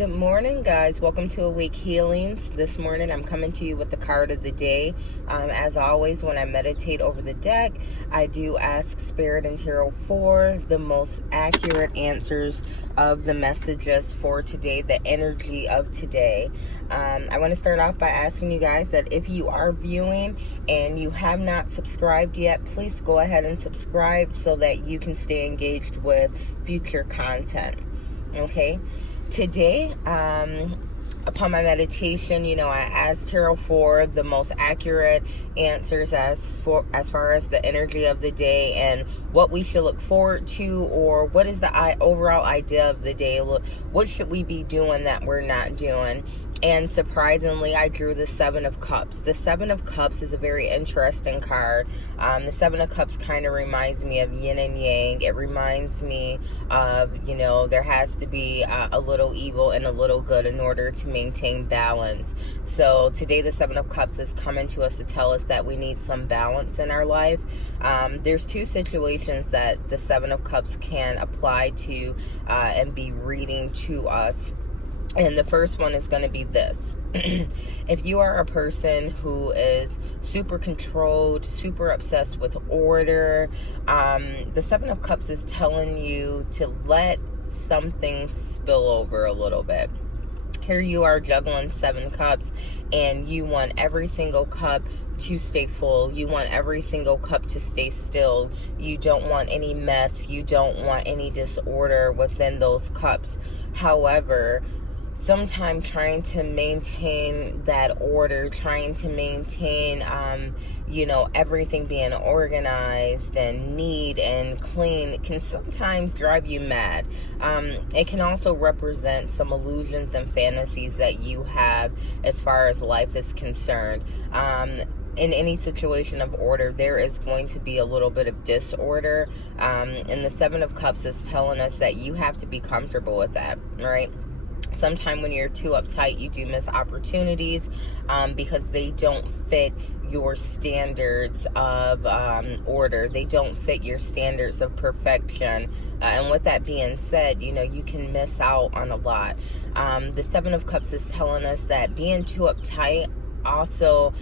Good morning, guys. Welcome to Awake Healings. This morning, I'm coming to you with the card of the day. As always, when I meditate over the deck, I do ask Spirit and Tarot for the most accurate answers of the messages for today, the energy of today. I want to start off by asking you guys that if you are viewing and you have not subscribed yet, please go ahead and subscribe so that you can stay engaged with future content. Okay? Today, upon my meditation, I asked Tarot for the most accurate answers as far as the energy of the day and what we should look forward to, or what is the overall idea of the day. What should we be doing that we're not doing? And surprisingly, I drew the Seven of Cups. The Seven of Cups is a very interesting card. The Seven of Cups kind of reminds me of yin and yang. It reminds me of, there has to be a little evil and a little good in order to maintain balance. So today, the Seven of Cups is coming to us to tell us that we need some balance in our life. There's two situations that the Seven of Cups can apply to and be reading to us. And the first one is going to be this. If you are a person who is super controlled, super obsessed with order, the Seven of Cups is telling you to let something spill over a little bit. Here you are juggling 7 cups and you want every single cup to stay full. You want every single cup to stay still. You don't want any mess. You don't want any disorder within those cups. However, sometimes trying to maintain that order, trying to maintain, everything being organized and neat and clean can sometimes drive you mad. It can also represent some illusions and fantasies that you have as far as life is concerned. In any situation of order, there is going to be a little bit of disorder. And the Seven of Cups is telling us that you have to be comfortable with that, right? Sometimes when you're too uptight, you do miss opportunities because they don't fit your standards of order. They don't fit your standards of perfection. And with that being said, you can miss out on a lot. The Seven of Cups is telling us that being too uptight also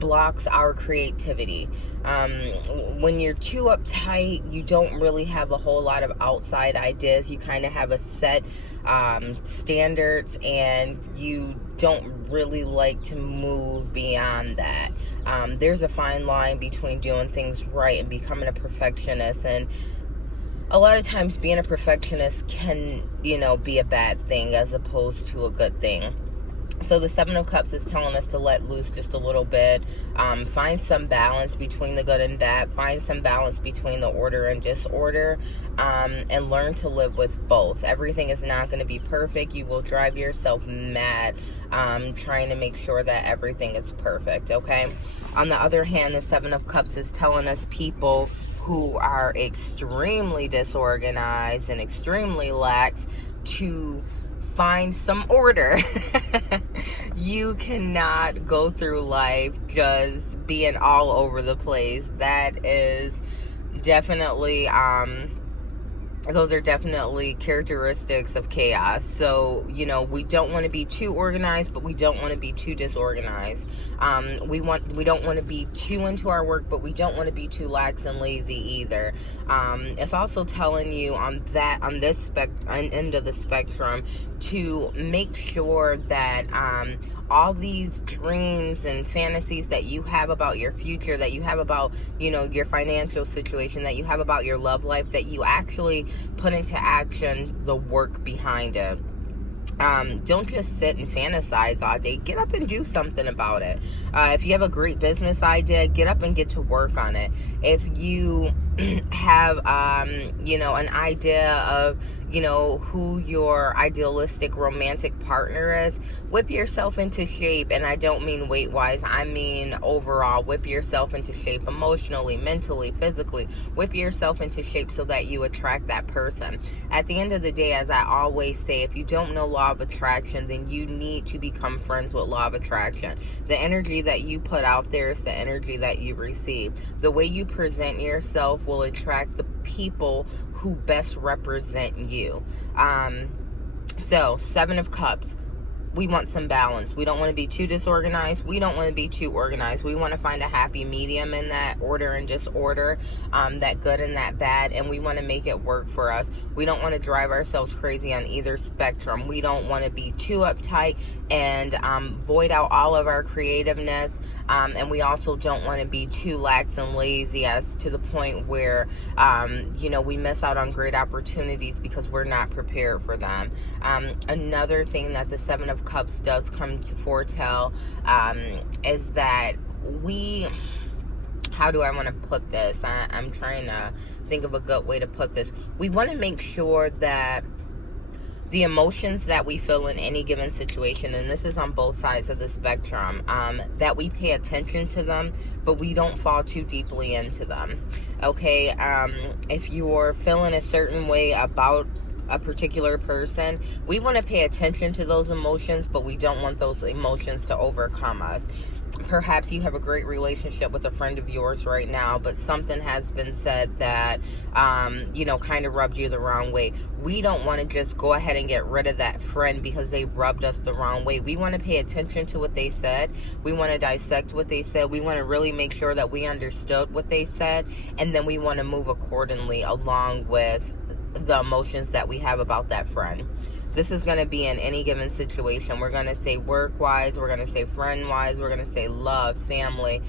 blocks our creativity. When you're too uptight, you don't really have a whole lot of outside ideas. You kind of have a set standards, and you don't really like to move beyond that. There's a fine line between doing things right and becoming a perfectionist, and a lot of times being a perfectionist can, be a bad thing as opposed to a good thing. So the Seven of Cups is telling us to let loose just a little bit, find some balance between the good and bad, find some balance between the order and disorder, and learn to live with both. Everything is not going to be perfect. You will drive yourself mad trying to make sure that everything is perfect, okay? On the other hand, the Seven of Cups is telling us people who are extremely disorganized and extremely lax to find some order. You cannot go through life just being all over the place. That is definitely those are definitely characteristics of chaos. So, we don't want to be too organized, but we don't want to be too disorganized. We don't want to be too into our work, but we don't want to be too lax and lazy either. It's also telling you on this end of the spectrum to make sure that all these dreams and fantasies that you have about your future, that you have about, your financial situation, that you have about your love life, that you actually put into action the work behind it. Don't just sit and fantasize all day. Get up and do something about it. If you have a great business idea, get up and get to work on it. If you have, an idea of, who your idealistic romantic partner is, whip yourself into shape. And I don't mean weight-wise. I mean overall. Whip yourself into shape emotionally, mentally, physically. Whip yourself into shape so that you attract that person. At the end of the day, as I always say, if you don't know law of attraction, then you need to become friends with law of attraction. The energy that you put out there is the energy that you receive. The way you present yourself will attract the people who best represent you. So, Seven of Cups. We want some balance. We don't want to be too disorganized. We don't want to be too organized. We want to find a happy medium in that order and disorder, that good and that bad, and we want to make it work for us. We don't want to drive ourselves crazy on either spectrum. We don't want to be too uptight and void out all of our creativeness, and we also don't want to be too lax and lazy as to the point where we miss out on great opportunities because we're not prepared for them. Another thing that the Seven of Cups does come to foretell is that how do I want to put this? I'm trying to think of a good way to put this. We want to make sure that the emotions that we feel in any given situation, and this is on both sides of the spectrum, that we pay attention to them, but we don't fall too deeply into them. Okay, if you're feeling a certain way about a particular person, we want to pay attention to those emotions, but we don't want those emotions to overcome us. Perhaps you have a great relationship with a friend of yours right now, but something has been said that, kind of rubbed you the wrong way. We don't want to just go ahead and get rid of that friend because they rubbed us the wrong way. We want to pay attention to what they said. We want to dissect what they said. We want to really make sure that we understood what they said, and then we want to move accordingly along with the emotions that we have about that friend. This is going to be in any given situation. We're going to say work-wise, we're going to say friend-wise, we're going to say love, family,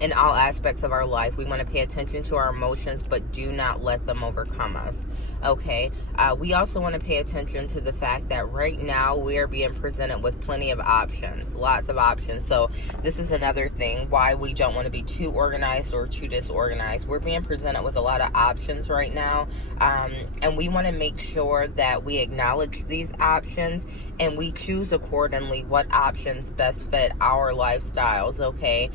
in all aspects of our life. We want to pay attention to our emotions, but do not let them overcome us. Okay, we also want to pay attention to the fact that right now we are being presented with plenty of options, lots of options. So this is another thing why we don't want to be too organized or too disorganized. We're being presented with a lot of options right now, and we want to make sure that we acknowledge these options and we choose accordingly what options best fit our lifestyles. Okay,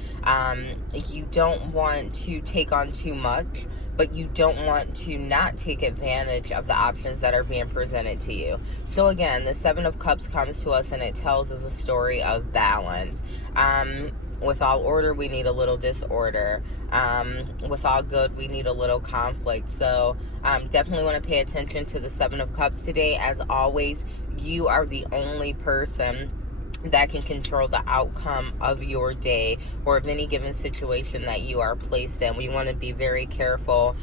you don't want to take on too much, but you don't want to not take advantage of the options that are being presented to you. So again, the Seven of Cups comes to us and it tells us a story of balance. With all order, we need a little disorder. With all good, we need a little conflict. So definitely want to pay attention to the Seven of Cups today. As always, you are the only person that can control the outcome of your day or of any given situation that you are placed in. We want to be very careful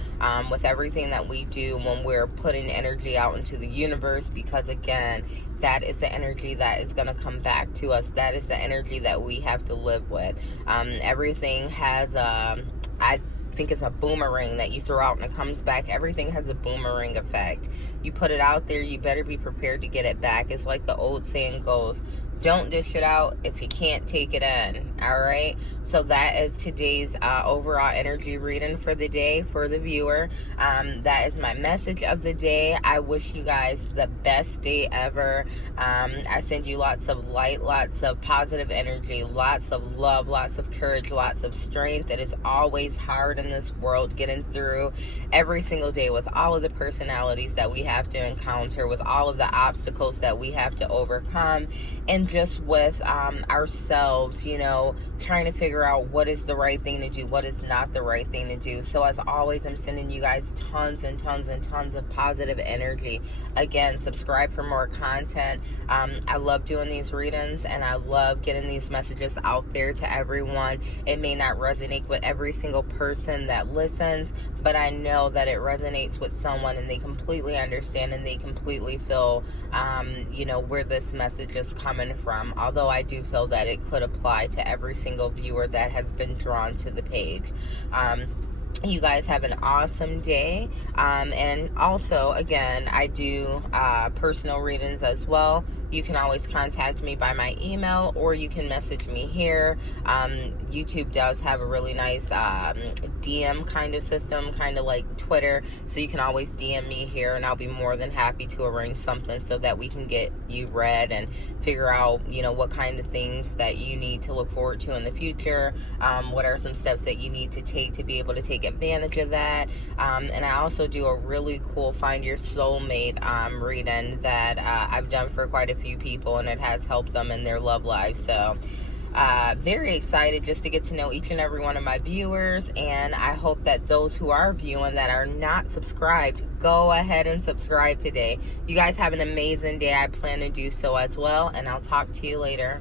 with everything that we do when we're putting energy out into the universe, because again, that is the energy that is going to come back to us. That is the energy that we have to live with. Everything has I think it's a boomerang that you throw out and it comes back. Everything has a boomerang effect. You put it out there, you better be prepared to get it back. It's like the old saying goes, don't dish it out if you can't take it in. All right, so that is today's overall energy reading for the day for the viewer. That is my message of the day. I wish you guys the best day ever. I send you lots of light, lots of positive energy, lots of love, lots of courage, lots of strength. It is always hard in this world getting through every single day with all of the personalities that we have to encounter, with all of the obstacles that we have to overcome, and just with ourselves, trying to figure out what is the right thing to do, what is not the right thing to do. So as always, I'm sending you guys tons and tons and tons of positive energy. Again, subscribe for more content. I love doing these readings and I love getting these messages out there to everyone. It may not resonate with every single person that listens, but I know that it resonates with someone and they completely understand and they completely feel where this message is coming from. Although I do feel that it could apply to every single viewer that has been drawn to the page. You guys have an awesome day. And also, again, I do personal readings as well. You can always contact me by my email or you can message me here. YouTube does have a really nice DM kind of system, kind of like Twitter. So you can always DM me here and I'll be more than happy to arrange something so that we can get you read and figure out, what kind of things that you need to look forward to in the future. What are some steps that you need to take to be able to take advantage of that. And I also do a really cool Find Your Soulmate reading that I've done for quite a few people, and it has helped them in their love lives. So Very excited just to get to know each and every one of my viewers, and I hope that those who are viewing that are not subscribed, go ahead and subscribe today. You guys have an amazing day. I plan to do so as well, and I'll talk to you later.